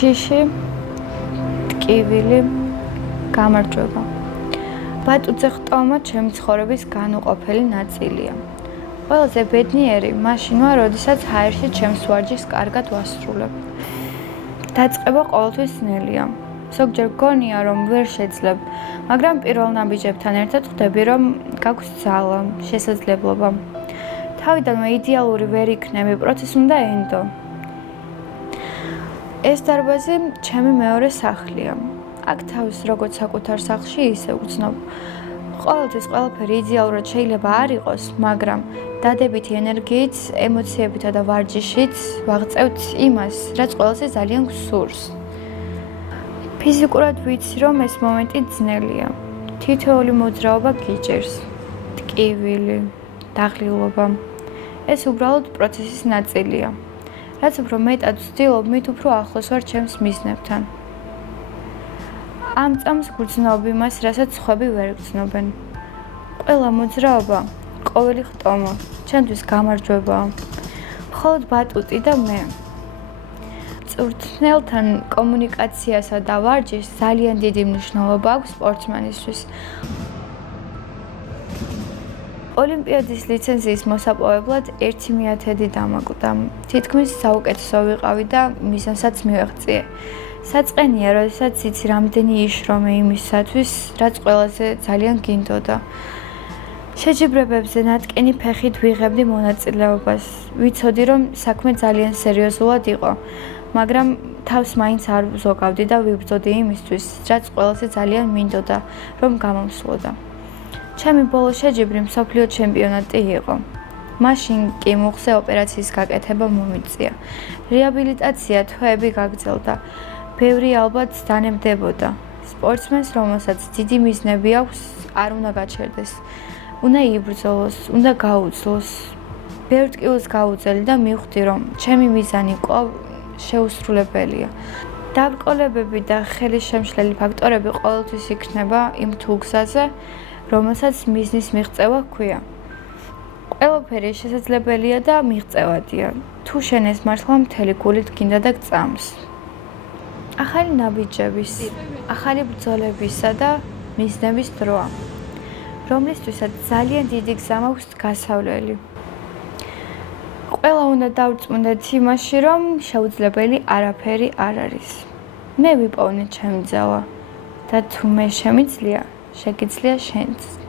შიში, ტკივილი, გამარჯვება. ბატუძე ხტომა ჩემი ცხოვრების განუყოფელი ნაწილია. ყველაზე ბედნიერი მაშინ ვარ, როდესაც ჰაერში ჩემს ვარჯიშს კარგად ვასრულებ. დაწყება ყოველთვის ძნელია. ზოგჯერ გონია, რომ ვერ შეძლებ, მაგრამ პირველ ნაბიჯებთან ერთად ხვდები, რომ გაქვს ძალა, შესაძლებლობა. თავიდანვე იდეალური ვერ იქნები, პროცესს უნდა ენდო. ეს დარბაზი ჩემი მეორე სახლია. აქ თავს როგორც საკუთარ სახლში, ისე ვგრძნობ. ყოველთვის ყველაფერი იდეალურად შეიძლება არ იყოს, მაგრამ დადებითი ენერგიით, ემოციებითა და ვარჯიშით ვაღწევთ იმას, რაც ყველაზე ძალიან გსურს. ფიზიკურად ვიცი, რომ ეს მომენტი ძნელია. თითოეული მოძრაობა გიჭირს. ტკივილი, დაღლილობა. ეს უბრალოდ პროცესის ნაწილია. რაც უფრო მეტად ვცდილობ, მით უფრო ახლოს ვარ ჩემს მიზნებთან. ამ წამს გვგრძნობ იმას, რასაც სხვები ვერ გრძნობენ. ყველა მოძრაობა, ყოველი ხტომა, ჩემთვის გამარჯვებაა. მხოლოდ ბატუტი და მე. მწვრთნელთან კომუნიკაციასა და ვარჯიშს ძალიან დიდი მნიშვნელობა აქვს სპორტსმენისთვის. ოლიმპიადის ლიცენზიის მოსაპოვებლად 1 მიათედი დამაკვდა. თითქმის საუკეთესო ვიყავი და მიზანსაც მივაღწიე. საწყენია, როდესაც იცი რამდენი იშრომე იმისათვის, რაც ყველაზე ძალიან გინდოდა. შეჯიბრებებზე ნატკენი ფეხით ვიღებდი მონაწილეობას. ვიცოდი, რომ საქმე ძალიან სერიოზულად იყო, მაგრამ თავს მაინც არ ვზოგავდი და ვიბრძოდი იმისთვის, რაც ყველაზე ძალიან მინდოდა, რომ გამომსვლოდა. ჩემი ბოლო შეჯიბრი მსოფლიო ჩემპიონატი იყო. მაშინ კი მუხზე ოპერაციის გაკეთება მომიწია. რეაბილიტაცია თვეები გაგრძელდა. ბევრი ალბათ დანებდებოდა. სპორტსმენს, რომელსაც დიდი მიზნები აქვს, არ უნდა გაჩერდეს. უნდა იბრძოლოს, უნდა გაუძლოს. ბევრ ტკივილს გაუწელი და მივხვდი, რომ ჩემი მიზანი კვლავ შეუსრულებელია. დაბრკოლებები და ხელის შემშლელი ფაქტორები ყოველთვის იქნება იმ თუ გზაზე, რომელსაც მიზნის მიღწევა ჰქვია. ყველაფერი შესაძლებელია და მიღწევადია. თუ შენ ეს მართლა მთელი გულით გინდა და გწამს. ახალი ნაბიჯების, ახალი ბრძოლებისა და მიზნების დროა, რომლისთვისაც ძალიან დიდი გზა მაქვს გასავლელი. ყველა უნდა დავწმუნდეთ იმაში, რომ შეუძლებელი არაფერი არ არის. მე ვიპოვნე ჩემი ძალა და თუ მე შემიძლია, შეგიძლია შენც.